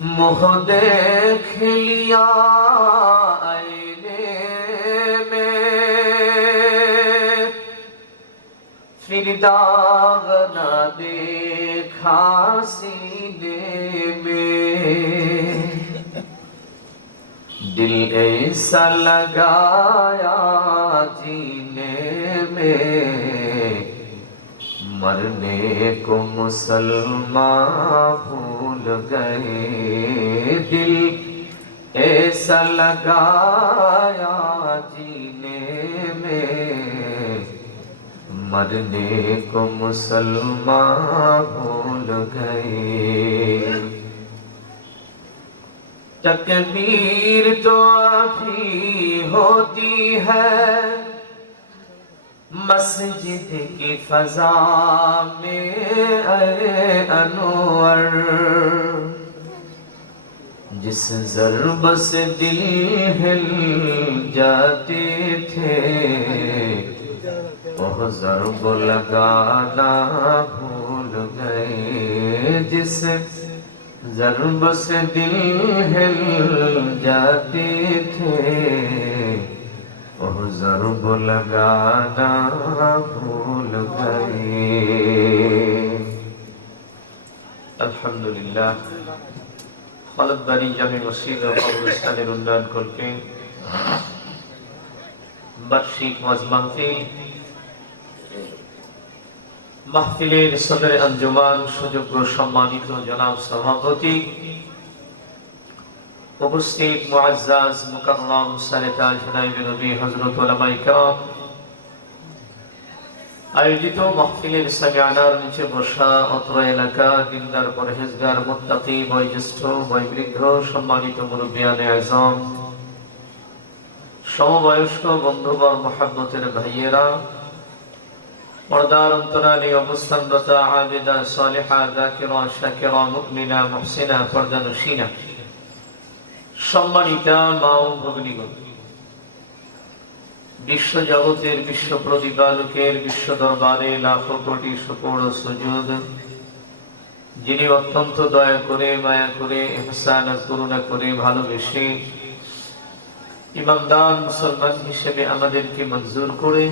मुँह देख लिया आईने में, फिर दाग न देखा सीने में। दिल ऐसा लगाया जीने में, मरने को मुसलमान भूल गए। दिल ऐसा लगाया जीने में, मरने को मुसलमान भूल गए। तकबीर तो अभी होती है मस्जिद की फजा में, अरे अनवर जिस ज़र्ब से दिल हिल जाते थे, वह ज़र्ब लगाना भूल गए। जिस ज़र्ब से दिल हिल जाते थे, वह ज़र्ब लगाना भूल गए। अल्हम्दुलिल्लाह खलत बारी जामे मस्जिद और कब्रिस्ताনের উন্নয়ন করতে বার্ষিক ওয়াজ মাহফিলের সদরে আঞ্জুমান সুযোগ্য সম্মানিত জনাব সভাপতি, উপস্থিত মুআজ্জাজ মুকাররম সারেতাজ জনাব নবী হযরত উলামায়ে কেরাম, আয়োজিত মাহফিলের সামিয়ানার নিচে বসা অত্র এলাকা দিনদার পরহেজগার মুত্তাকি বয়োজ্যেষ্ঠ বয়োবৃদ্ধ সম্মানিত মুরব্বিয়ানে আযম, সমবয়স্ক বন্ধুবর মুহাব্বতের ভাইয়েরা, পর্দার অন্তরালে অবস্থানরত আবিদা সালিহা যাকিরা শাকিরা মুমিনা মুহসিনা পর্দানশীনা সম্মানিতা মা ও ভগ্নীগণ, বিশ্ব জগতের বিশ্ব প্রতিপালকের বিশ্ব দরবারে লাখো কোটি শুকর ও সুজুদ, যিনি অত্যন্ত দয়া করে মায়া করে ইহসান আর করুণা করে ভালোবেসে ইমানদার মুসলমান হিসেবে আমাদেরকে মঞ্জুর করে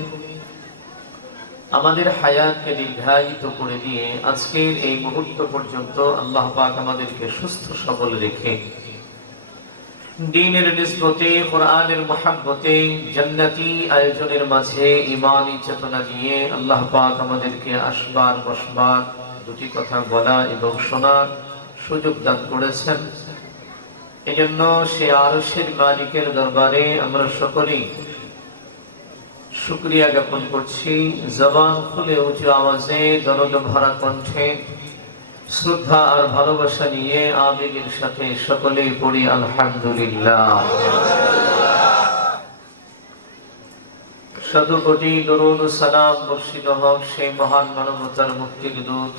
আমাদের হায়াতকে দীর্ঘায়িত করে দিয়ে আজকের এই মুহূর্ত পর্যন্ত আল্লাহ পাক আমাদেরকে সুস্থ সবল রেখে দ্বীনের নিসবতে কোরআনের মুহাব্বতে জান্নাতি আয়োজনের মাঝে ঈমানি চেতনা নিয়ে আল্লাহ পাক আমাদেরকে আসবার বসবার দুটি কথা বলা এবং শোনার সুযোগ দান করেছেন। এজন্য সে আরশের মালিকের দরবারে আমরা সকলেই শুকরিয়া জ্ঞাপন করছি। জবান খুলে উঁচু আওয়াজে দরদ ভরা কণ্ঠে শ্রদ্ধা আর ভালোবাসা নিয়ে আবেগের সাথে সকলেই পড়ি আলহামদুলিল্লাহ। শত কোটি দরুদ ও সালাম বর্ষিত হোক সেই মহান মানবতার মুক্তির দূত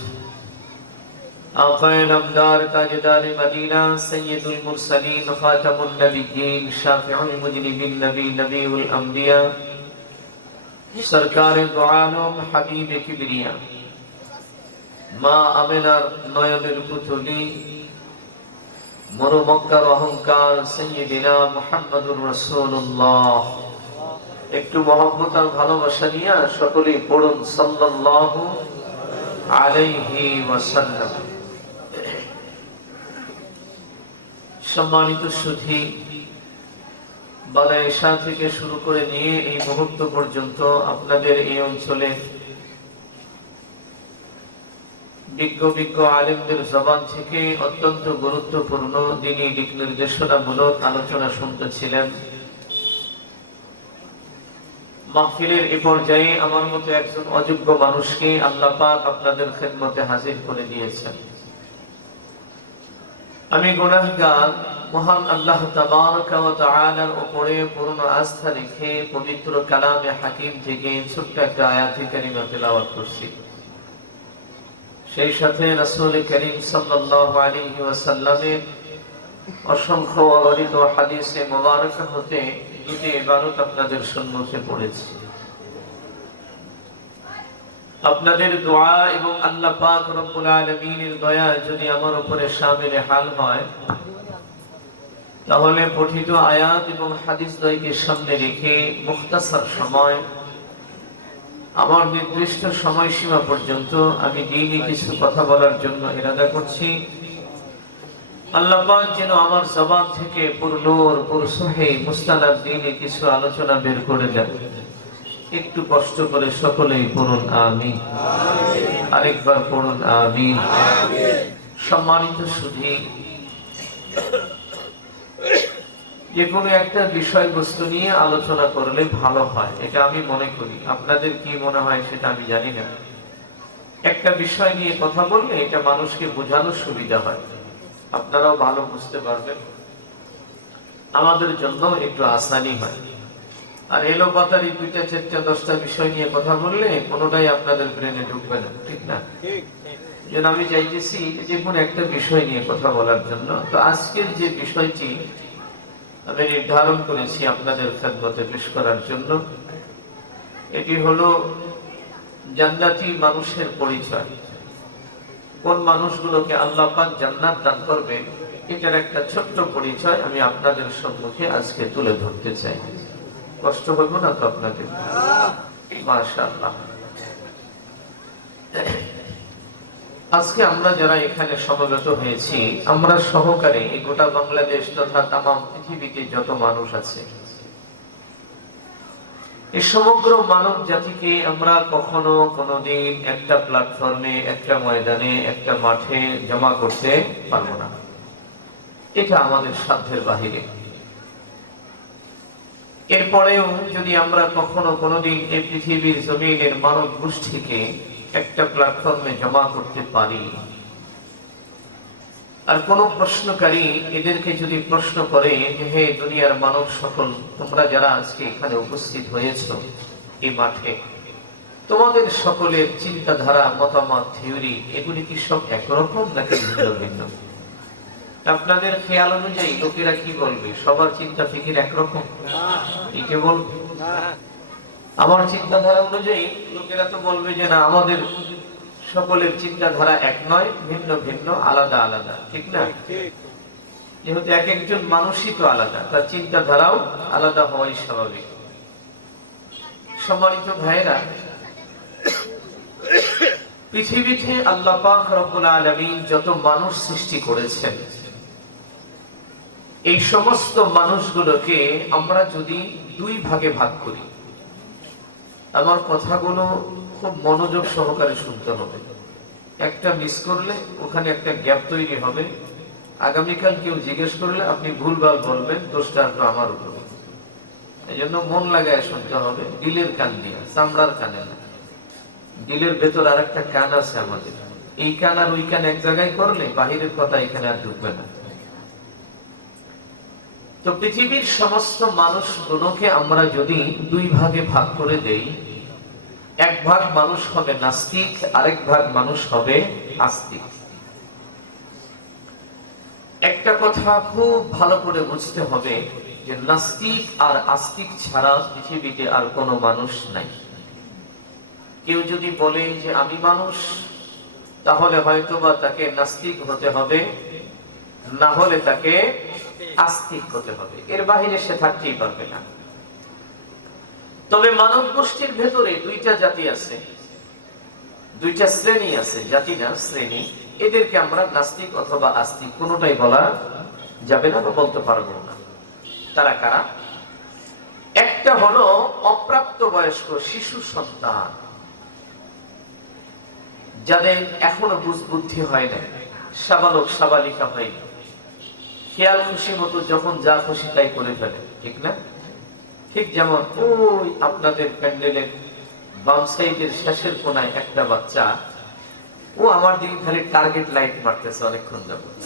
আকায়ে নামদার তাজদার মদিনা সাইয়্যিদুল মুরসালিন খাতামুন নবিয়্যিন শাফিউল মুজনিবিন নবী নবীউল আম্বিয়া সরকারে দু আলম হাবিবে কিবরিয়া মা আমেনার নয়নের পুতুলি মরু মক্কার অহংকার সাইয়্যিদিনা মুহাম্মদুর রাসূলুল্লাহ, একটু মহব্বত আর ভালোবাসা নিয়ে সকলেই পড়ুন সাল্লাল্লাহু আলাইহি ওয়াসাল্লাম। সম্মানিত সুধী, বালা ঈশা থেকে শুরু করে নিয়ে এই মুহূর্ত পর্যন্ত আপনাদের এই অঞ্চলে বিজ্ঞ আলেমদের জবান থেকে অত্যন্ত গুরুত্বপূর্ণ দ্বীনি দিক নির্দেশনামূলক আলোচনা শুনতেছিলেন। মাহফিলের এ পর্যায়ে আমার মতো একজন অযোগ্য মানুষকে আল্লাহ পাক আপনাদের খেদমতে হাজির করে দিয়েছেন। আমি গুনাহগার, মহান আল্লাহ তাবারকা ওয়া তাআলার উপরে পূর্ণ আস্থা রেখে পবিত্র কালামে হাকিম থেকে ছোট্ট একটা আয়াতে কারিমা তেলাওয়াত করছি। সেই সাথে রাসূল করিম সাল্লাল্লাহু আলাইহি ওয়াসাল্লামের অসংখ্য অগণিত হাদিসে মুবারাকা হতে দুটি ইবারত আপনাদের সম্মুখে পড়েছি। আপনাদের দোয়া এবং আল্লাহ পাক রব্বুল আলামিনের দয়া যদি আমার উপরে শামিল হাল হয়, তাহলে পঠিত আয়াত এবং হাদিস দ্বয়কে সামনে রেখে মুখতাসার সময়, আমার নির্দিষ্ট সময়সীমা পর্যন্ত আমি দ্বীনি কিছু কথা বলার জন্য ইরাদা করছি। আল্লাহ পাক যেন আমার জবান থেকে পুরনূর পুরসহে মুস্তানাদ দ্বীনি কিছু আলোচনা বের করে দেন। একটু কষ্ট করে সকলেই পড়ুন আমিন। আরেকবার পড়ুন আমিন। সম্মানিত সুধী, যে কোনো একটা বিষয়বস্তু নিয়ে আলোচনা করলে ভালো হয়, এটা আমি মনে করি। আপনাদের কি মনে হয় সেটা আমি জানি না। একটা বিষয় নিয়ে কথা বললে এটা মানুষকে বোঝানোর সুবিধা হয়, আপনারাও ভালো বুঝতে পারবেন, আমাদের জন্য একটু আসানি হয়। আর এলো পাতারি 2টা 4টা 10টা বিষয় নিয়ে কথা বললে কোনোটাই আপনাদের ব্রেনে ঢুকবে না, ঠিক না? যেন আমি চাইতেছি যে কোনো একটা বিষয় নিয়ে কথা বলার জন্য। তো আজকের যে বিষয়টি আমি নির্ধারণ করেছি আপনাদের খেদমতে পেশ করার জন্য, এটি হলো জান্নাতি মানুষের পরিচয়। কোন মানুষগুলোকে আল্লাহ পাক জান্নাত দান করবে, এটার একটা ছোট্ট পরিচয় আমি আপনাদের সম্মুখে আজকে তুলে ধরতে চাই। কষ্ট হইব না তো আপনাদের? মাশাআল্লাহ। আজকে আমরা যারা এখানে সমবেত হয়েছি, আমরা সহকারে এই গোটা বাংলাদেশ তথা তামাম পৃথিবীতে যত মানুষ আছে, এই সমগ্র মানব জাতিকে আমরা কখনো কোনোদিন একটা প্ল্যাটফর্মে, একটা ময়দানে, একটা মাঠে জমা করতে পারবো না। এটা আমাদের সাধ্যের বাহিরে। এরপরেও যদি আমরা কখনো কোনোদিন এই পৃথিবীর জমিনের মানব গোষ্ঠীকে একটা প্ল্যাটফর্মে জমা করতে পারি, আর কোন প্রশ্নকারী এদেরকে যদি প্রশ্ন করে যে হে দুনিয়ার মানব সকল, তোমরা যারা আজকে এখানে উপস্থিত হয়েছ এই মাঠে, তোমাদের সকলের চিন্তাধারা, মতামত, থিওরি এগুলি কি সব একরকম নাকি ভিন্ন ভিন্ন? আপনাদের খেয়াল অনুযায়ী লোকেরা কি বলবে? সবার চিন্তা ফিকির একরকম? একে বলবে। আমার চিন্তাধারা অনুযায়ী লোকেরা তো বলবে যে না, আমাদের সকলের চিন্তাধারা এক নয়, ভিন্ন ভিন্ন, আলাদা আলাদা, ঠিক না? যেহেতু এক একজন মানুষই তো আলাদা, তার চিন্তাধারাও আলাদা হওয়াই স্বাভাবিক। সম্মানিত ভাইয়েরা, পৃথিবীতে আল্লাহ পাক রব্বুল আলামিন যত মানুষ সৃষ্টি করেছেন, এই সমস্ত মানুষগুলোকে আমরা যদি 2 ভাগে ভাগ করি, আমার কথাগুলো খুব মনোযোগ সহকারে শুনতে হবে। একটা মিস করলে ওখানে একটা গ্যাপ তৈরি হবে। আগামীকাল কেউ জিজ্ঞেস করলে আপনি ভুলভাল বলবেন, দোষটা আসবে আমার উপর। এই জন্য মন লাগায় শুনতে হবে, দিলের কান দিয়ে, চামড়ার কানে না। দিলের ভেতর আর একটা কান আছে আমাদের, এই কান আর ওই কান এক জায়গায় করলে বাহিরের কথা এখানে আর ঢুকবে না। তো পৃথিবীর সমস্ত মানুষগুলোকে আমরা যদি 2 ভাগে ভাগ করে দেই, এক ভাগ মানুষ হবে নাস্তিক, আরেক ভাগ মানুষ হবে আস্তিক। একটা কথা খুব ভালো করে বুঝতে হবে যে নাস্তিক আর আস্তিক ছাড়া পৃথিবীতে আর কোনো মানুষ নাই। কেউ যদি বলে যে আমি মানুষ, তাহলে হয়তো বা তাকে নাস্তিক হতে হবে, না হলে তাকে আস্তিক হতে হবে। এর বাহিরে সে থাকতেই পারবে না। তবে মানব গোষ্ঠীর ভেতরে 2টা জাতি আছে, 2টা শ্রেণী আছে, জাতি না শ্রেণী। এদেরকে আমরা নাস্তিক অথবা আস্তিক কোনোটাই বলা যাবে না বা বলতে পারবো না। তারা কারা? একটা হলো অপ্রাপ্ত বয়স্ক শিশু সন্তান, যাদের এখনো বুদ্ধি হয় না, সাবালক সাবালিকা হয়নি, খেয়াল খুশি মতো যখন যা খুশি তাই করে ফেলে, ঠিক না? ঠিক যেমন ওই আপনাদের প্যান্ডেলের বাম সাইডের শেষের কোনায় একটা বাচ্চা, ও আমার দিকে খালি টার্গেট লাইট মারতেছে অনেকক্ষণ যাবত,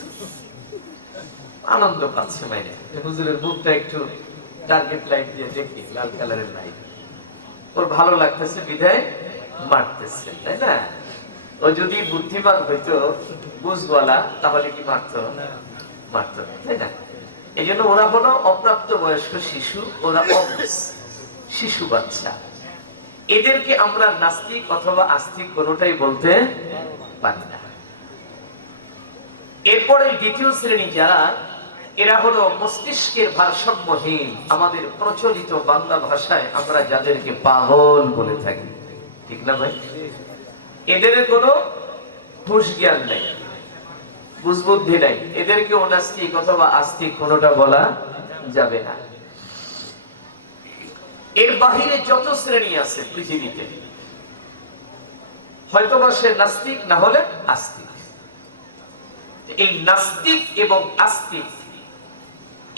আনন্দ পাচ্ছে। মাইনে হুজুরের মুখটা একটু টার্গেট লাইট দিয়ে দেখি, লাল কালারের লাইট, ওর ভালো লাগতেছে বিধায় মারতেছে, তাই না? ও যদি বুদ্ধিমান হইতো, বুঝওয়ালা, তাহলে কি মারতো? মারতো, তাই না? এই জন্য ওরা হলো অপ্রাপ্ত বয়স্ক শিশু, ওরা শিশু বাচ্চা। এদেরকে আমরা নাস্তিক অথবা আস্তিক কোনোটাই বলতে পারি না। এরপরে দ্বিতীয় শ্রেণী যারা, এরা হলো মস্তিষ্কের ভারসাম্যহীন। আমাদের প্রচলিত বাংলা ভাষায় আমরা যাদেরকে পাগল বলে থাকি, ঠিক না ভাই? এদের কোনো হুঁশ জ্ঞান নেই, বুঝবুদ্ধি নাই, এদেরকে নাস্তিক অথবা আস্তিক কোনোটা বলা যাবে না। এর বাহিরে যত শ্রেণী আছে পৃথিবীতে, হয়তোবা সে নাস্তিক না হলে আস্তিক। এই নাস্তিক এবং আস্তিক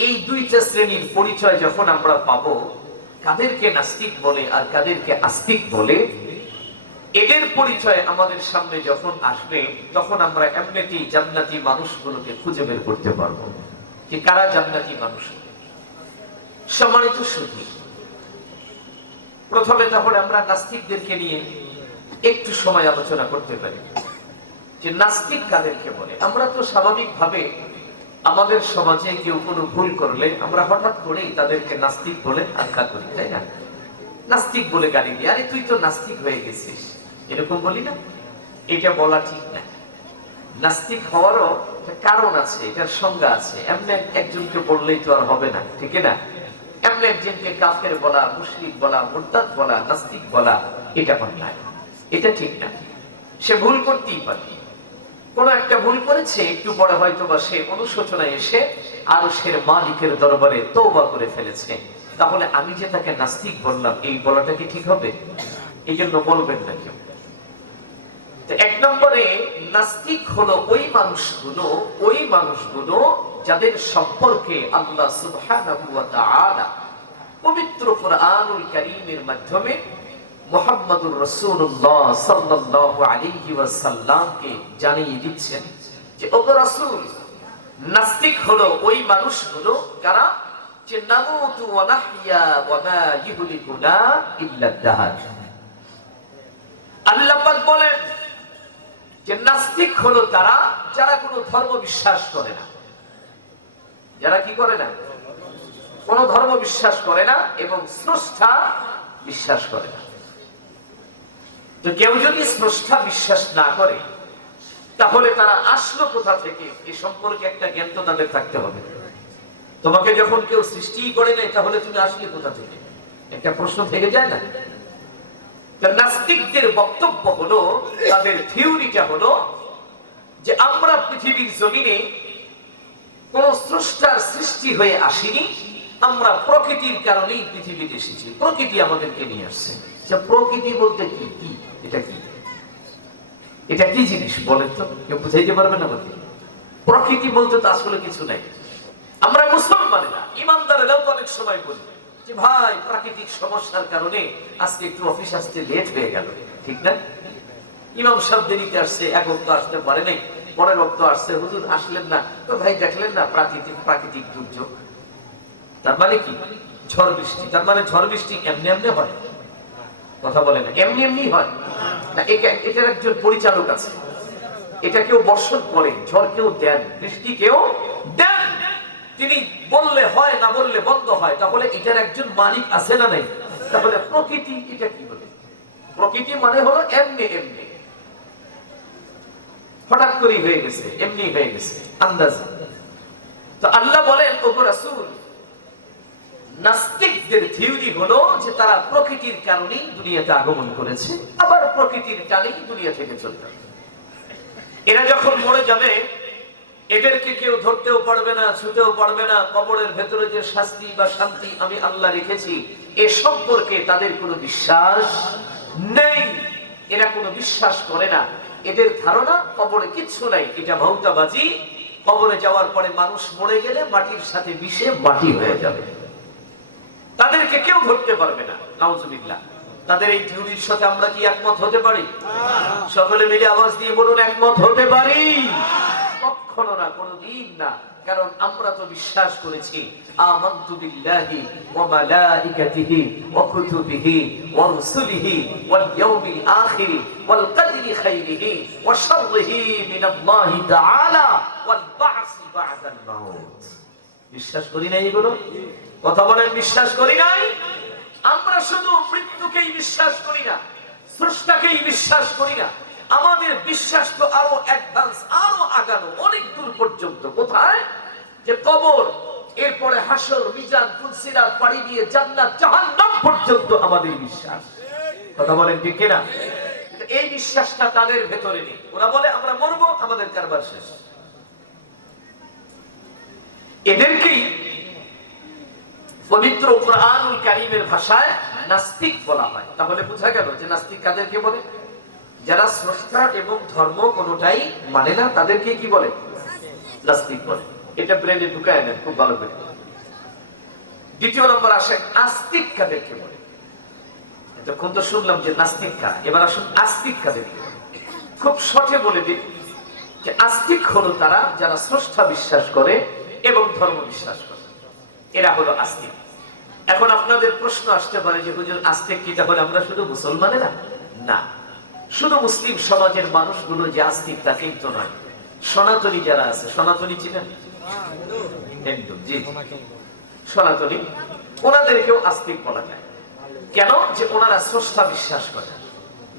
এই দুইটা শ্রেণীর পরিচয় যখন আমরা পাবো, কাদেরকে নাস্তিক বলে আর কাদেরকে আস্তিক বলে, এদের পরিচয় আমাদের সামনে যখন আসবে, তখন আমরা এমনিতেই জান্নাতি মানুষগুলোকে খুঁজে বের করতে পারবো যে কারা জান্নাতি মানুষ। সম্মানিত সুধী, প্রথমে তাহলে আমরা নাস্তিকদেরকে নিয়ে একটু সময় আলোচনা করতে পারি যে নাস্তিক কাদেরকে বলে। আমরা তো স্বাভাবিকভাবে আমাদের সমাজে কেউ কোনো ভুল করলে আমরা হঠাৎ করেই তাদেরকে নাস্তিক বলে আখ্যা করি, তাই না? নাস্তিক বলে গালি দিই, আরে তুই তো নাস্তিক হয়ে গেছিস, এরকম বলি না? এটা বলা ঠিক না। নাস্তিক হওয়ারও কারণ আছে, এটার সংজ্ঞা আছে। এমনি একজনকে বললেই তো আর হবে না, ঠিক না? এমনি একজনকে কাফের বলা, মুশরিক বলা, মুরতাদ বলা, নাস্তিক বলা, এটা অন্যায়, এটা ঠিক না। সে ভুল করতেই পারে, কোন একটা ভুল করেছে, একটু পরে হয়তো বা সে অনুশোচনায় এসে আরশের মালিকের দরবারে তওবা করে ফেলেছে। তাহলে আমি যে তাকে নাস্তিক বললাম, এই বলাটা কি ঠিক হবে? এই জন্য বলবেন না কেউ। এক নম্বরে নাস্তিক হলো ওই মানুষগুলো যাদের সম্পর্কে আল্লাহ সুবহানাহু ওয়া তাআলা পবিত্র কুরআনুল কারীমের মাধ্যমে মুহাম্মদুর রাসূলুল্লাহ সাল্লাল্লাহু আলাইহি ওয়াসাল্লামকে জানিয়ে দিচ্ছেন যে ওগো রাসূল, নাস্তিক হলো ওই মানুষগুলো যারা যে নামুতু ওয়া নাহইয়া ওয়া মা ইহলিকুনা ইল্লা দাহর। আল্লাহ পাক বলেন যে নাস্তিক হলো তারা যারা কোনো ধর্ম বিশ্বাস করে না। যারা কি করে না? কোনো ধর্ম বিশ্বাস করে না এবং স্রষ্টা বিশ্বাস করে না। তো কেউ যদি স্রষ্টা বিশ্বাস না করে, তাহলে তারা আসলো কোথা থেকে এ সম্পর্কে একটা জ্ঞান তো তাদের থাকতে হবে। তোমাকে যখন কেউ সৃষ্টি করে নাই, তাহলে তুমি আসলে কোথা থেকে? একটা প্রশ্ন থেকে যায় না? নাস্তিকদের বক্তব্য হলো, তাদের থিওরিটা হলো যে আমরা পৃথিবীর জমিনে কোন স্রষ্টার সৃষ্টি হয়ে আসিনি, আমরা প্রকৃতির কারণেই পৃথিবীতে এসেছি, প্রকৃতি আমাদেরকে নিয়ে আসছে। প্রকৃতি বলতে কি? এটা কি? এটা কি জিনিস বলেন তো? কেউ বুঝাইতে পারবে না আমাকে? প্রকৃতি বলতে তো আসলে কিছু নাই। আমরা মুসলমানেরা, ইমানদারেরাও তো অনেক সময় বলি যে ভাই প্রাকৃতিক সমস্যার কারণে আজকে একটু অফিস আসতে লেট হয়ে গেল, ঠিক না? ইমাম সাহেব দেরিতে আসছে, এক বক্ত আসতে পারে নাই, পরের বক্ত আসছে, হুজুর আসলেন না। তো ভাই দেখলেন না, প্রাকৃতিক দুর্যোগ। তার মানে কি? ঝড় বৃষ্টি। তার মানে ঝড় বৃষ্টি এমনি এমনি হয়? কথা বলে না, এমনি এমনি হয় না। এটার একজন পরিচালক আছে, এটা কেউ বর্ষণ করে, ঝড় কেউ দেন, বৃষ্টি কেউ দেন। তিনি বললে হয়, না বললে বন্ধ হয়। তাহলে এটার একজন মালিক আছে না নাই? তাহলে প্রকৃতি এটা কি বলে? প্রকৃতি মানে হলো এমনি এমনি, হঠাৎ করে হয়ে গেছে, এমনি হয়ে গেছে, আন্দাজে। তো আল্লাহ বলেন ওগো রাসূল, নাস্তিকদের থিওরি হলো যে তারা প্রকৃতির কারণেই দুনিয়াতে আগমন করেছে, আবার প্রকৃতির টানেই দুনিয়া থেকে চলবে। এরা যখন মরে যাবে, এদেরকে কেউ ধরতেও পারবে না, ছুতেও পারবে না। কবরের ভেতরে যে শাস্তি বা শান্তি আমি আল্লাহ রেখেছি, এ সম্পর্কে তাদের কোনো বিশ্বাস নেই। এরা কোনো বিশ্বাস করে না। এদের ধারণা কবরে কিচ্ছু নাই, এটা ভৌতাবাজি। কবরে যাওয়ার পরে মানুষ মরে গেলে মাটির সাথে মিশে মাটি হয়ে যাবে, তাদেরকে কেউ ধরতে পারবে না। নাউজুবিল্লাহ। তাদের এই থিওরির সাথে আমরা কি একমত হতে পারি? সকলে মিলে আওয়াজ দিয়ে বলুন, একমত হতে পারি? কখনো না, কোনদিন না। কারণ আমরা তো বিশ্বাস করেছি আমানতু বিল্লাহি ওয়া মালাইকাতিহি ওয়া কুতুবিহি ওয়া রুসুলিহি ওয়াল ইয়াউমিল আখির ওয়াল কদরি খাইরিহি ওয়া শাররিহি মিনাল্লাহি তাআলা ওয়াল বা'সি বা'দাল মাউত। বিশ্বাস করি না এগুলো? কথা বলেন, বিশ্বাস করি নাই? আমরা শুধু মৃত্যুকেই বিশ্বাস করি না, স্রষ্টাকেই বিশ্বাস করি না, আমাদের বিশ্বাস তো আরো অ্যাডভান্স, আরো আগানো, অনেক দূর পর্যন্ত। কোথায়? যে কবর, এরপরে হাসর, মিজান, ফুলসিরাত পাড়ি দিয়ে জান্নাত জাহান্নাম পর্যন্ত আমাদের বিশ্বাস। কথা বলেন ঠিক কিনা? এই বিশ্বাসটা তাদের ভেতরে নেই। ওরা বলে আমরা মরবো, আমাদের কারবার শেষ। এদেরকেই পবিত্র কুরআনুল কারীমের ভাষায় নাস্তিক বলা হয়। তাহলে বোঝা গেল যে নাস্তিক কাদেরকে বলে? যারা স্রষ্টা এবং ধর্ম কোনটাই মানে না, তাদেরকে কি বলে? নাস্তিক বলে। এটা ব্রেনে ঢুকায় নেন খুব ভালো করে। দ্বিতীয় নম্বর আসে আস্তিক কাদেরকে বলে। এতক্ষণ তো শুনলাম যে নাস্তিক কারা, এবার আসুন আস্তিক কাদেরকে বলে। খুব শর্টে বলে দিন যে আস্তিক হলো তারা যারা স্রষ্টা বিশ্বাস করে এবং ধর্ম বিশ্বাস করে, এরা হলো আস্তিক। এখন আপনাদের প্রশ্ন আসতে পারে যে হুজুর আস্তিক কি তাহলে আমরা শুধু মুসলমানেরা? না, শুধু মুসলিম সমাজের মানুষগুলো যে আস্তিক তা কিন্তু নয়। সনাতনী যারা আছে, সনাতনী চিনেন? একদম জি, সনাতনী, ওনাদেরকেও আস্তিক বলা যায়। কেন? যে ওনারা স্রষ্টা বিশ্বাস করে,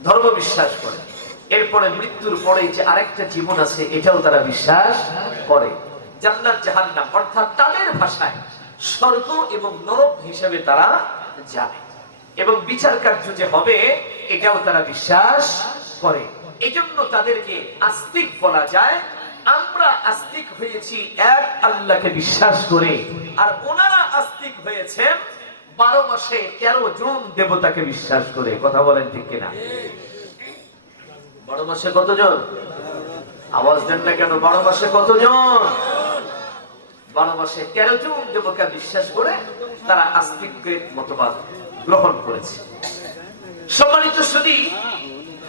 ধর্ম বিশ্বাস করে, এরপরে মৃত্যুর পরে যে আরেকটা জীবন আছে এটাও তারা বিশ্বাস করে। জান্নাত জাহান্নাম অর্থাৎ তাদের ভাষায় স্বর্গ এবং নরক হিসেবে তারা জানে, এবং বিচার কার্য যে হবে এটাও তারা বিশ্বাস করে। এজন্য তাদেরকে আস্তিক বলা যায়। আমরা আস্তিক হয়েছি এক আল্লাহকে বিশ্বাস করে, আর ওনারা আস্তিক হয়েছেন 12 মাসে 13 জন দেবতাকে বিশ্বাস করে। কথা বলেন ঠিক কিনা? 12 মাসে কতজন? আওয়াজ দেন না কেন? 12 মাসে কতজন? 12 মাসে 13 জন দেবতা বিশ্বাস করে তারা আস্তিকের মতবাদ গ্রহণ করেছে। সম্মানিত সুধী,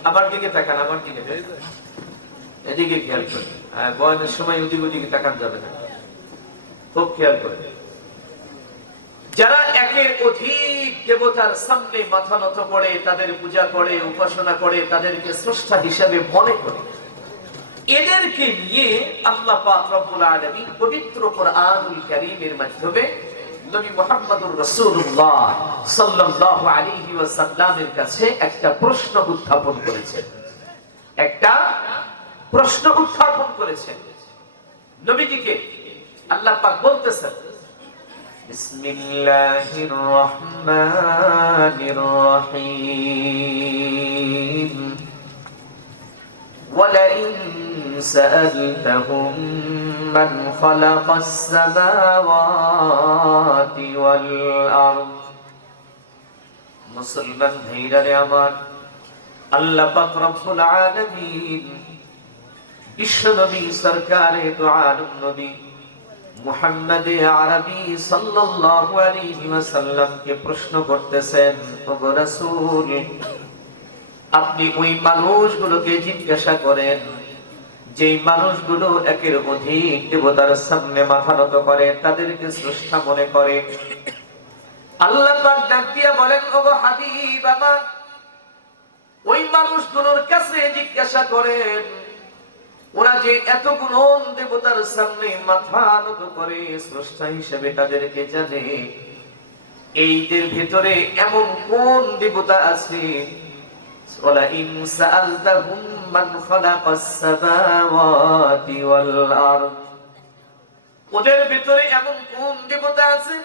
আমার দিকে তাকান, আমার দিকে এদিকে খেয়াল করে। বয়ানের সময় ওদিকে ওদিকে তাকান যাবে না, খুব খেয়াল করে। যারা একের অধিক দেবতার সামনে মাথা নত করে, তাদের পূজা করে, উপাসনা করে, তাদেরকে স্রষ্টা হিসেবে মনে করে, এদেরকে নিয়ে আল্লাহ পাক রব্বুল আলামিন পবিত্র কুরআনুল কারীমের মাধ্যমে নবী মুহাম্মদুর রাসূলুল্লাহ সাল্লাল্লাহু আলাইহি ওয়াসাল্লামের কাছে একটা প্রশ্ন উত্থাপন করেছেন। একটা প্রশ্ন উত্থাপন করেছেন নবীজিকে। আল্লাহ পাক বলতেছেন, বিসমিল্লাহির রহমানির রহিম, ওয়ালাইন সাআলতাহুম মান খালাকাস সামাওয়াতি ওয়াল আরদ। মুসলমান ভাইরা রে আমার, আল্লাহ পাক রব্বুল আলামিন বিশ্ব নবী সরকারে দু আলম নবী মুহাম্মদ আরবি সাল্লাল্লাহু আলাইহি ওয়াসাল্লামকে প্রশ্ন করতেছেন, ওগো রাসূল, আপনি ওই মানুষগুলোকে জিজ্ঞাসা করেন যেই মানুষগুলো একের অধিক দেবতার সামনে মাথা নত করে, তাদেরকে স্রষ্টা মনে করে। আল্লাহ পাক ডাক দিয়া বলেন, ওগো হাবিব আমার, ওই মানুষগুলোর কাছে জিজ্ঞাসা করেন, ওরা যে এতগুলো দেবতার সামনে মাথা নত করে স্রষ্টা হিসেবে তাদেরকে জানে, এইদের ভিতরে এমন কোন দেবতা আছে? ওয়ালাইন সাআলতাহুম মান খালাকাস সামাওয়াতি ওয়াল আরদ, ওদের ভিতরে এমন কোন দেবতা আছে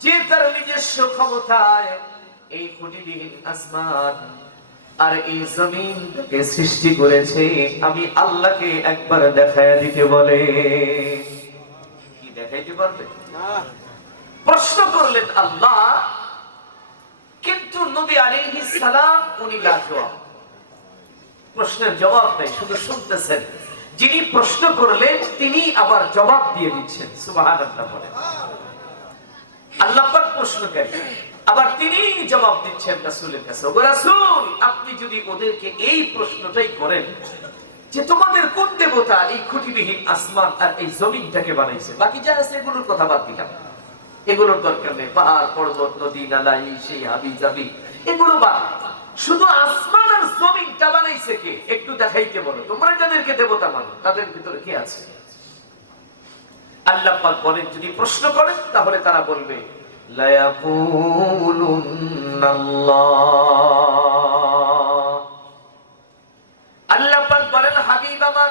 যে তার নিজস্ব ক্ষমতায় এই কোটিবিহীন আসমান আর এই জমিনকে সৃষ্টি করেছে? আমি আল্লাহকে একবার দেখায় দিতে বলে। কি দেখাইতে পারবে? প্রশ্ন করলেন আল্লাহ, কিন্তু নবী আলাইহিস সালাম উনি লাজবাব, প্রশ্নের জবাব নাই, শুধু শুনতেছেন। যিনি প্রশ্ন করলেন তিনি আবার জবাব দিয়ে দিচ্ছেন। সুবহানাল্লাহ বলেন। আল্লাহ পাক প্রশ্নকারী, আবার তিনি জবাব দিচ্ছেন রাসূলের কাছে। ওগো রাসূল, আপনি যদি ওদেরকে এই প্রশ্নটাই করেন যে তোমাদের কোন দেবতা এই খুঁটিবিহীন আসমান আর এই জমিনটাকে বানাইছে, বাকি যা আছে এগুলোর কথা বাদ দিলাম, এগুলোর দরকার নেই, পাহাড় পর্বত নদী নালা এই সেই হাবি জাবি এগুলো বাদ, শুধু আসমান আর জমিনটা বানাইছে কে? একটু দেখাইতে বলো। তোমরা যাদেরকে দেবতা মানো তাদের ভিতরে কে আছে? আল্লাহ পাক বলেন, যদি প্রশ্ন করেন তাহলে তারা বলবে লায়াকুলুন্নাল্লাহ। আল্লাহ পাক বলেন, হাবিব আমার,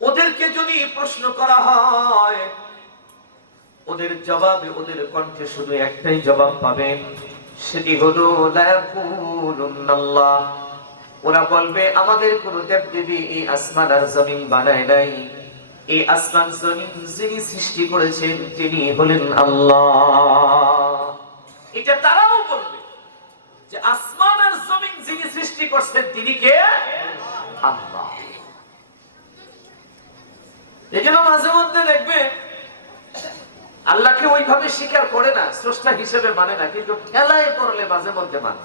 ওদেরকে যদি প্রশ্ন করা হয়, ওদের জবাবে, ওদের কণ্ঠে শুধু একটাই জবাব পাবেন, সেটি হলো লায়াকুলুন্নাল্লাহ। ওরা বলবে, আমাদের কোন দেবদেবী এই আসমান আর জমিন বানায় নাই, এই আসমান জমিন যিনি সৃষ্টি করেছেন তিনি হলেন আল্লাহ। এটা তারাও বলবে যে আসমান আর জমিন যিনি সৃষ্টি করছেন তিনি কে? আল্লাহ। এজন্য মাঝে মধ্যে দেখবে আল্লাহকে ওইভাবে স্বীকার করে না, স্রষ্টা হিসেবে মানে না, কিন্তু ঠেলায় পড়লে মাঝে মধ্যে মানে,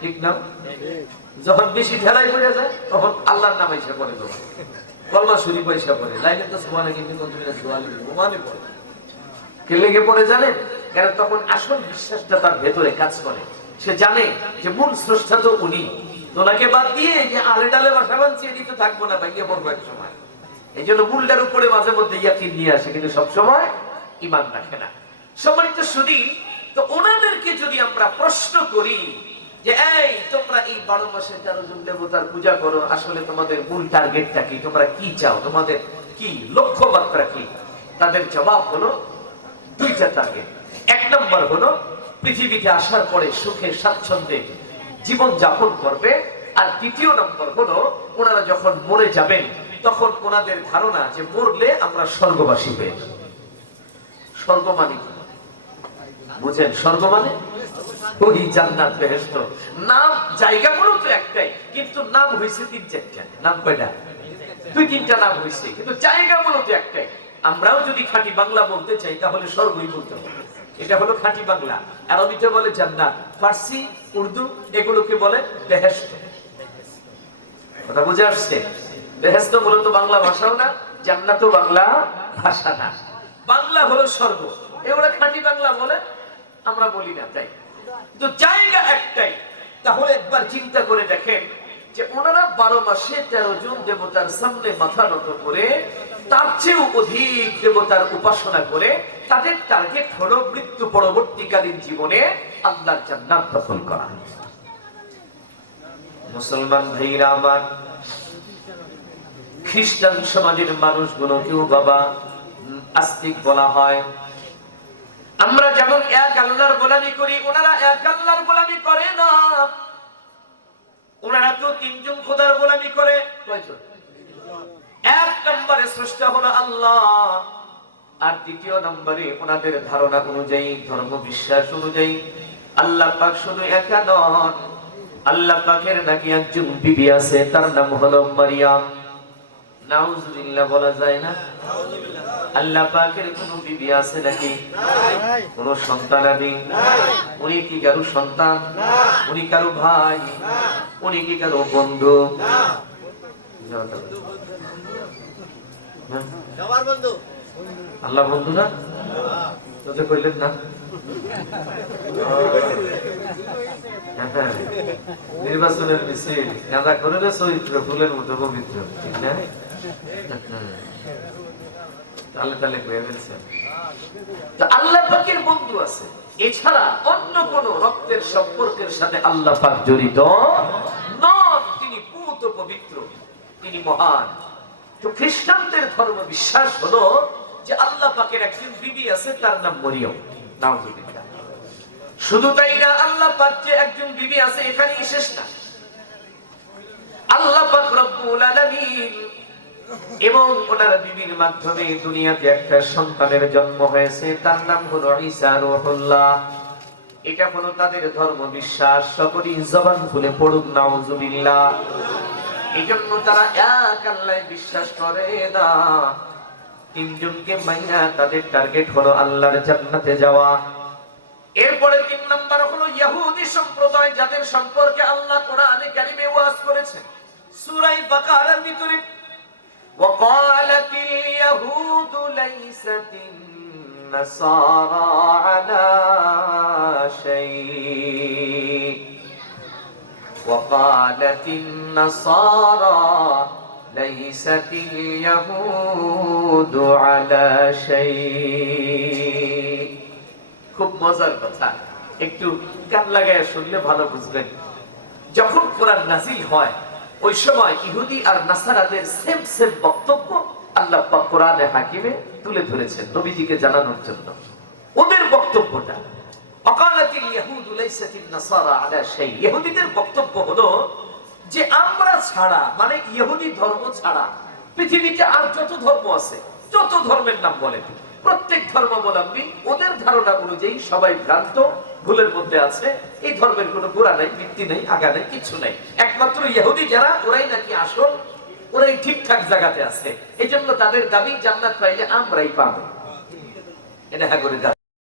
ঠিক না? যখন বেশি ঠেলায় পড়ে যায় তখন আল্লাহর নাম এসে পড়ে, তোমার কলমা শরীফ এসে পড়ে, লাইনে তো সুবহানে কিন্তু তুমি সুবহানে ওমানে পড়ে। কে লেগে পড়ে জানেন? কারণ তখন আসল বিশ্বাসটা তার ভেতরে কাজ করে। সে জানে যে মূল স্রষ্টা তো উনি, ওনাকে বাদ দিয়ে যে আলে ডালে বাসা বাঁধছি এটি তো থাকবো না, ভাইয়া পড়বো এক সময়। এই জন্য মূলটার উপরে মাঝে মধ্যে ইয়াকিন নিয়ে আসে, কিন্তু সবসময় ঈমান রাখে না। সম্মানিত শুধু তো ওনাদেরকে যদি আমরা প্রশ্ন করি যে এই তোমরা এই 12 মাসে 13 জন দেবতার পূজা করো, আসলে তোমাদের মূল টার্গেটটা কি? তোমরা কি চাও? তোমাদের কি লক্ষ্যমাত্রা কি? তাদের জবাব হলো দুইটা টার্গেট। এক নম্বর হলো পৃথিবীতে আসার পরে সুখে স্বাচ্ছন্দ্যে জীবন যাপন করবে, আর দ্বিতীয় নম্বর হলো ওনারা যখন মরে যাবেন তখন ওনাদের ধারণা যে মরলে আমরা স্বর্গবাসী হয়ে যাব। স্বর্গ মানে বুঝেন? স্বর্গ মানে ওই জান্নাত বেহেশত। নাম জায়গাগুলো তো একটাই, কিন্তু নাম হয়েছে 3-4টা। নাম কয়টা? 2-3টা নাম হয়েছে, কিন্তু জায়গাগুলো তো একটাই। আমরাও যদি খাঁটি বাংলা বলতে চাই তাহলে স্বর্গই বলতে হবে। এটা হলো খাঁটি বাংলা। আরবিতে বলে জান্নাত, ফার্সি, উর্দু এগুলোকে বলে বেহেশত। কথা বুঝে আসছে? বেহেশত মূলত বাংলা ভাষাও না, জান্নাতও বাংলা ভাষা না। বাংলা হলো স্বর্গ, এগুলো খাঁটি বাংলা বলে, আমরা বলি না তাই। তো জায়গা একটাই। তাহলে একবার চিন্তা করে দেখেন যে ওনারা 12 মাসে 13 জন দেবতার সামনে মাথা নত করে, তার চেয়েও অধিক দেবতার উপাসনা করে, তাদের টার্গেট হলো মৃত্যু পরবর্তীকালীন জীবনে আল্লাহর জান্নাত দখল করা। মুসলমান ভাইরা আমার, খ্রিস্টান সমাজের মানুষগুলোকেও বাবা আস্তিক বলা হয়। আমরা যেমন এক আল্লাহর গোলামি করি, ওনারা এক আল্লাহর গোলামি করে না। ওনারা তো 3 জন খোদার গোলামি করে। কয়জন? এক নম্বরে স্রষ্টা হলো আল্লাহ, আর দ্বিতীয় নম্বরে ওনাদের ধারণা অনুযায়ী, ধর্ম বিশ্বাস অনুযায়ী আল্লাহ পাক শুধু একা নন, আল্লাহ পাকের নাকি একজন বিবি আছে, তার নাম হলো মারিয়াম। নাউজুবিল্লাহ বলা যায় না? আল্লাহ পাকের কোন বিবি আছে নাকি? কোন সন্তান নেই। উনি কি কারো সন্তান? উনি কারো ভাই? উনি কি কারো বন্ধু? আল্লাহ বন্ধু না? তো কইলেন না? নির্বাচনের মিছিল গাঁদা করে চরিত্র ফুলের মতো পবিত্র, ঠিক না? আল্লাহ পাকের বন্ধু আছে, এছাড়া অন্য কোন রক্তের সম্পর্কের সাথে আল্লাহ পাক জড়িত নন। তিনি পূত পবিত্র, তিনি মহান। তো খ্রিস্টানদের ধর্ম বিশ্বাস হলো যে আল্লাহ পাকের একজন বিবি আছে, তার নাম মরিয়ম। নাউজুবিল্লাহ। শুধু তাই না, আল্লাহ পাক যে একজন বিবি আছে এখানেই শেষ না। আল্লাহ পাক রব্বুল আলামিন এবং ওনার বিবির মাধ্যমে দুনিয়াতে একটা সন্তানের জন্ম হয়েছে, তার নাম হলো ঈসা রূহুল্লাহ। এটা হলো তাদের ধর্ম বিশ্বাস। সকলেই জবান খুলে পড়ুন নাউজুবিল্লাহ। এইজন্য তারা এক আল্লাহ বিশ্বাস করে না, 3 জনকে মাইয়া তাদের টার্গেট হলো আল্লাহর জান্নাতে যাওয়া। এরপরে 3 নাম্বার হলো ইহুদি সম্প্রদায়, যাদের সম্পর্কে আল্লাহ কোরআনে কারিমে ওয়াজ করেছেন। সূরা বাকারার ভিতরে وقالت اليهود ليست النصارى على شيء وقالت النصارى ليست اليهود على شيء খুব মজার কথা, একটু কান লাগায় শুনলে ভালো বুঝবেন। যখন কোরআন নাজিল হয় ওই সময় ইহুদি আর নাসারাদের সেম সেম বক্তব্য আল্লাহ পাক কোরআনে হাকিমে তুলে ধরেছেন নবীজিকে জানানোর জন্য। ওদের বক্তব্যটা অকালাতিল ইয়াহুদু লাইসাতিন নাসারা আলা শাই, ইহুদিদের বক্তব্য হলো যে আমরা ছাড়া, মানে ইহুদি ধর্ম ছাড়া পৃথিবীতে আর যত ধর্ম আছে, যত ধর্মের নাম বলে, প্রত্যেক ধর্মাবলম্বী ওদের ধারণা অনুযায়ী সবাই ভ্রান্ত, ভুলের মধ্যে আছে। এই ধর্মের কোনো গোড়া নাই, ভিত্তি নেই, আগা নেই, কিছু নেই। একমাত্র ইহুদি যারা, ওরাই নাকি আসল, ওরাই ঠিকঠাক জায়গাতে আছে। এই জন্য তাদের দাবি জান্নাত পাইলে আমরাই পাবো। এটা হ্যাঁ করে দাবি।